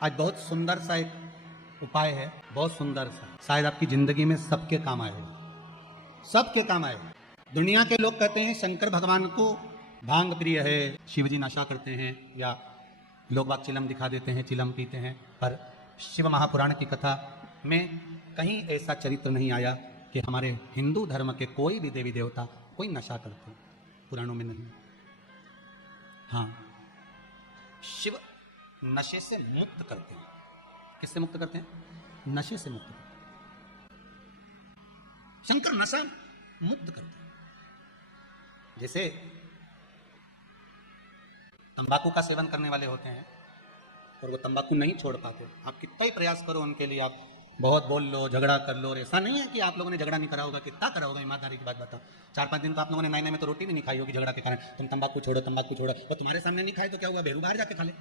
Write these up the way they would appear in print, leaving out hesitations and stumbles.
आज बहुत सुंदर सा एक उपाय है, बहुत सुंदर सा, शायद आपकी जिंदगी में सबके काम आएगा, सबके काम आएगा। दुनिया के लोग कहते हैं शंकर भगवान को भांग प्रिय है, शिवजी नशा करते हैं, या लोग बाग चिलम दिखा देते हैं, चिलम पीते हैं, पर शिव महापुराण की कथा में कहीं ऐसा चरित्र नहीं आया कि हमारे हिंदू धर्म के कोई भी देवी देवता कोई नशा करते हैं, पुराणों में नहीं। हाँ, शिव नशे से मुक्त करते हैं। किससे मुक्त करते हैं? नशे से मुक्त करते हैं। शंकर नशा मुक्त करते हैं। जैसे तंबाकू का सेवन करने वाले होते हैं और वो तंबाकू नहीं छोड़ पाते, आप कितना ही प्रयास करो उनके लिए, आप बहुत बोल लो, झगड़ा कर लो, और ऐसा नहीं है कि आप लोगों ने झगड़ा नहीं करा होगा, कितना करा होगा, ईमानदारी की बात बताओ। 4-5 दिन तो आप लोगों ने नए में तो रोटी भी नहीं खाई होगी झगड़ा के कारण। तुम तंबाकू छोड़ो, तंबाकू छोड़ो, वो तुम्हारे सामने नहीं खाए तो क्या हुआ, बेरू बाहर जाके खा ले,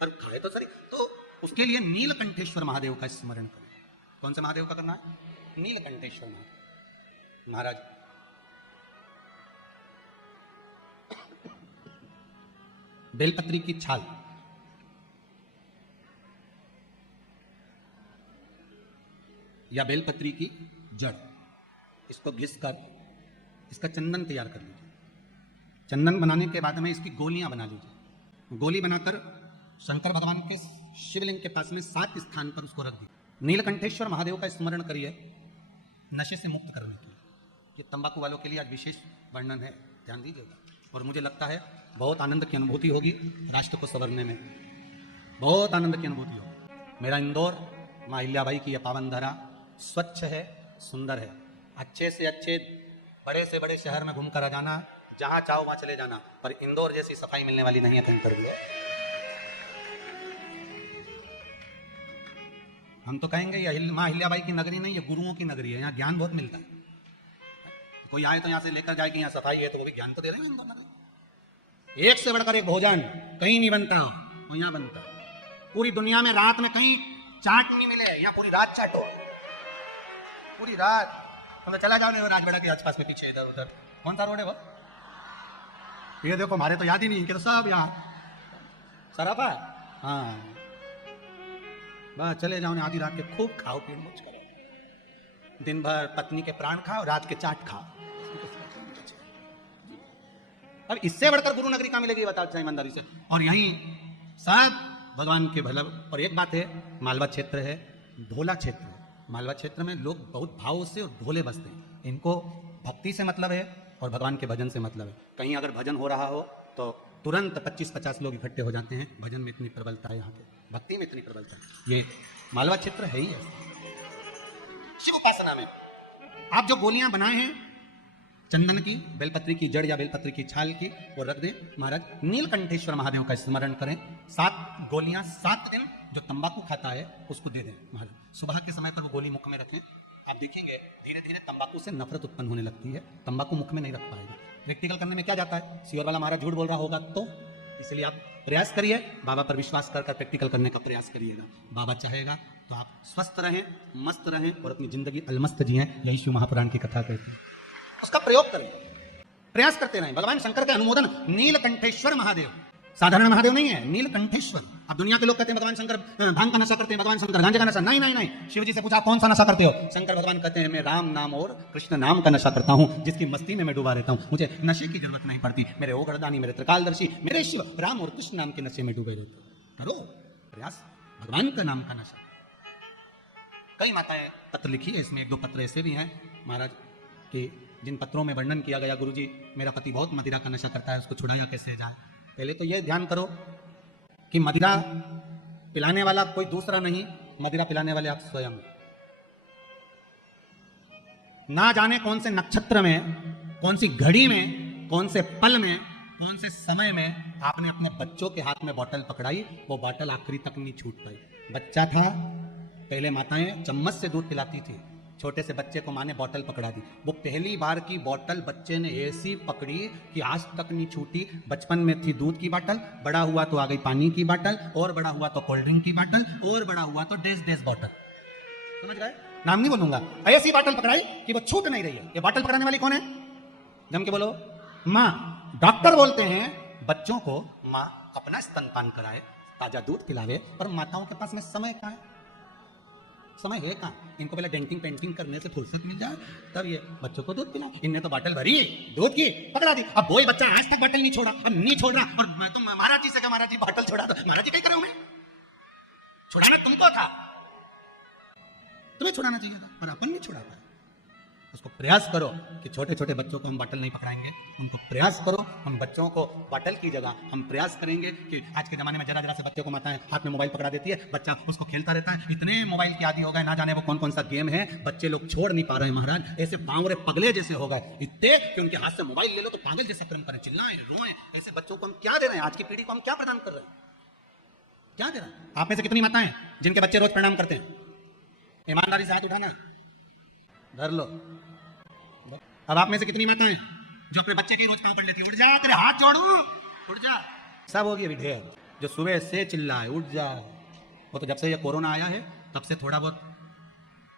पर खाए तो सही। तो उसके लिए नीलकंठेश्वर महादेव का स्मरण करें। कौन से महादेव का करना है? नीलकंठेश्वर महाराज। बेलपत्री की छाल या बेलपत्री की जड़, इसको घिस कर इसका चंदन तैयार कर लीजिए। चंदन बनाने के बाद में इसकी गोलियां बना लीजिए। गोली बनाकर शंकर भगवान के शिवलिंग के पास में 7 स्थान पर उसको रख दीजिए। नीलकंठेश्वर महादेव का स्मरण करिए नशे से मुक्त करने के लिए। ये तंबाकू वालों के लिए आज विशेष वर्णन है, ध्यान दीजिएगा। और मुझे लगता है बहुत आनंद की अनुभूति होगी, राष्ट्र को संवरने में बहुत आनंद की अनुभूति होगी। मेरा इंदौर, माँ अहिल्याबाई की यह पावन धरा स्वच्छ है, सुंदर है। अच्छे से अच्छे बड़े से बड़े शहर में घूमकर आ जाना, जहां चाहो वहां चले जाना, पर इंदौर जैसी सफाई मिलने वाली नहीं है कहीं पर भी। हम तो कहेंगे ये माँ अहिल्याबाई की नगरी नहीं, ये गुरुओं की नगरी है, यहाँ ज्ञान बहुत मिलता है। कोई आए तो यहाँ से लेकर जाए कि यहाँ सफाई है, तो वो भी ज्ञान तो दे रहे हैं इंदौर नगरी। एक से बढ़कर एक भोजन कहीं नहीं बनता, और यहाँ बनता। पूरी दुनिया में रात में कहीं चाट नहीं मिले, यहाँ पूरी रात चाटो, पूरी रात। तो चला जाओ नहीं राजवाड़ा के आसपास में, पीछे इधर उधर कौन सा रोड है वो, ये देखो, हमारे तो याद ही नहीं, इनके तो सब यहाँ सरापा। हाँ, बस चले जाओ, आधी रात के खूब खाओ पीओ मौज करो, दिन भर पत्नी के प्राण खाओ, रात के चाट खाओ। अब इससे बढ़कर गुरु नगरी का मिलेगी, बताओ ईमानदारी से। और यहीं सब भगवान के भला। और एक बात है, मालवा क्षेत्र है, भोला क्षेत्र है। मालवा क्षेत्र में लोग बहुत भाव से और भोले बसते हैं, इनको भक्ति से मतलब है और भगवान के भजन से मतलब है। कहीं अगर भजन हो रहा हो तो तुरंत 25-50 लोग इकट्ठे हो जाते हैं। भजन में इतनी प्रबलता है, यहाँ पे भक्ति में इतनी प्रबलता है। ये मालवा क्षेत्र है ही है। शिव उपासना में आप जो गोलियां बनाए हैं चंदन की, बेलपत्री की जड़ या बेलपत्री की छाल की, वो रख दें। महाराज नीलकंठेश्वर महादेव का स्मरण करें। 7 गोलियां 7 दिन जो तंबाकू खाता है उसको दे दें। महाराज सुबह के समय पर वो गोली मुख में रखें। आप देखेंगे धीरे धीरे तंबाकू से नफरत उत्पन्न होने लगती है, तंबाकू मुख में नहीं रख पाएगा। प्रैक्टिकल करने में क्या जाता है, सीवर वाला महाराज झूठ बोल रहा होगा, तो इसलिए आप प्रयास करिए, बाबा पर विश्वास कर प्रैक्टिकल करने का प्रयास करिएगा। बाबा चाहेगा तो आप स्वस्थ रहें, मस्त रहें और अपनी जिंदगी अलमस्त जिएं। यही शिव महापुराण की कथा कहती है। उसका प्रयोग करें, प्रयास करते रहें। भगवान शंकर के अनुमोदन नीलकंठेश्वर महादेव, साधारण महादेव नहीं है, नीलकंठेश्वर। अब दुनिया के लोग कहते हैं भगवान शंकर भांग का नशा करते हैं, भगवान शंकर गांजे का नशा। नहीं नहीं नहीं, शिवजी से पूछा कौन सा नशा करते हो? शंकर भगवान कहते हैं मैं राम नाम और कृष्ण नाम का नशा करता हूं, जिसकी मस्ती में मैं डूबा रहता हूं। मुझे नशे की जरूरत नहीं पड़ती, मेरे ओगरदानी, मेरे त्रिकालदर्शी, मेरे शिव राम और कृष्ण नाम के नशे में डूबे रहते हो। करो प्रयास, भगवान का नाम का नशा। कई माताएं पत्र लिखी है, इसमें 1-2 पत्र ऐसे भी हैं महाराज कि जिन पत्रों में वर्णन किया गया, गुरुजी मेरा पति बहुत मदिरा का नशा करता है, उसको छुड़ाया कैसे जाए। पहले तो यह ध्यान करो कि मदिरा पिलाने वाला कोई दूसरा नहीं, मदिरा पिलाने वाले आप स्वयं। ना जाने कौन से नक्षत्र में, कौन सी घड़ी में, कौन से पल में, कौन से समय में आपने अपने बच्चों के हाथ में बोतल पकड़ाई, वो बोतल आखिरी तक नहीं छूट पाई। बच्चा था, पहले माताएं चम्मच से दूध पिलाती थी, छोटे से बच्चे को माँ ने बोतल पकड़ा दी। वो पहली बार की बोतल बच्चे ने ऐसी पकड़ी कि आज तक नहीं छूटी। बचपन में थी दूध की बोतल, बड़ा हुआ तो आ गई पानी की बोतल, और बड़ा हुआ तो कोल्ड ड्रिंक की बोतल, और बड़ा हुआ तो डेस बोतल। समझ गए? नाम नहीं बोलूंगा। ऐसी बोतल पकड़ाई कि वो छूट नहीं रही है। ये बोतल पकड़ाने वाली कौन है? जम के बोलो, माँ। डॉक्टर बोलते हैं बच्चों को माँ अपना स्तनपान कराए, ताजा दूध पिलावे, पर माताओं के पास में समय कहाँ है? समय है कहाँ? इनको पहले डेंटिंग पेंटिंग करने से फुर्सत मिल जाए तब ये बच्चों को दूध पिलाए। इनने तो बाटल भरी दूध की, पकड़ा दी। अब वही बच्चा आज तक बाटल नहीं छोड़ा, अब नहीं छोड़ रहा, और मैं तो महाराज जी से कहा महाराज जी बाटल छोड़ा दो। महाराज जी क्या करे, मैं छुड़ाना तुमको था, तुम्हें छुड़ाना चाहिए था, पर अपन नहीं छुड़ा पाए। उसको प्रयास करो कि छोटे छोटे बच्चों को हम बाटल नहीं पकड़ाएंगे, उनको प्रयास करो हम बच्चों को बाटल की जगह हम प्रयास करेंगे कि आज के जमाने में जरा जरा से बच्चे को माताएं हाथ में मोबाइल पकड़ा देती है, बच्चा उसको खेलता रहता है, इतने मोबाइल के आदी हो गए, ना जाने वो कौन कौन सा गेम है बच्चे लोग छोड़ नहीं पा रहे हैं महाराज। ऐसे बावरे पगले जैसे हो गए इतने कि उनके हाथ से मोबाइल ले लो तो पागल जैसा क्रम करें, चिल्लाएं रोएं। ऐसे बच्चों को हम क्या दे रहे हैं? आज की पीढ़ी को हम क्या प्रदान कर रहे हैं? क्या दे रहे हैं? आप में से कितनी माताएं जिनके बच्चे रोज प्रणाम करते हैं? ईमानदारी से हाथ उठाना, धर लो। अब आप में से कितनी माताएं जो अपने बच्चे की रोज काम कर लेती है? उठ जा, तेरे हाथ जोड़ू, उठ जा। सब होगी अभी ढेर जो सुबह से चिल्लाए उठ जा। वो तो जब से ये कोरोना आया है तब से थोड़ा बहुत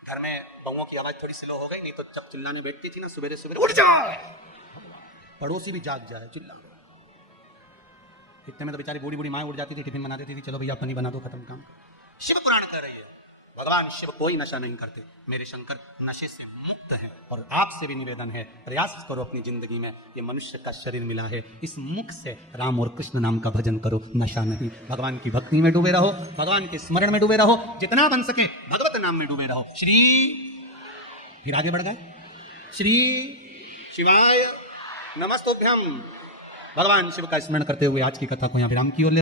घर में बहुओं की आवाज थोड़ी स्लो हो गई, नहीं तो जब चिल्लाने बैठती थी ना सुबह सुबह उठ जा, पड़ोसी भी जाग जाए चिल्ला। इतने में तो बेचारी बूढ़ी बूढ़ी माँ उठ जाती थी, टिफिन बना देती थी, चलो भैया पनीर बना दो, खत्म काम। शिव पुराण कह रही है भगवान शिव कोई नशा नहीं करते, मेरे शंकर नशे से मुक्त हैं। और आपसे भी निवेदन है, प्रयास करो अपनी जिंदगी में, ये मनुष्य का शरीर मिला है, इस मुख से राम और कृष्ण नाम का भजन करो, नशा नहीं। भगवान की भक्ति में डूबे रहो, भगवान के स्मरण में डूबे रहो, जितना बन सके भगवत नाम में डूबे रहो। श्री, फिर आगे बढ़ गए, श्री शिवाय नमस्तुभ्यम। भगवान शिव का स्मरण करते हुए आज की कथा को यहाँ विराम की ओर ले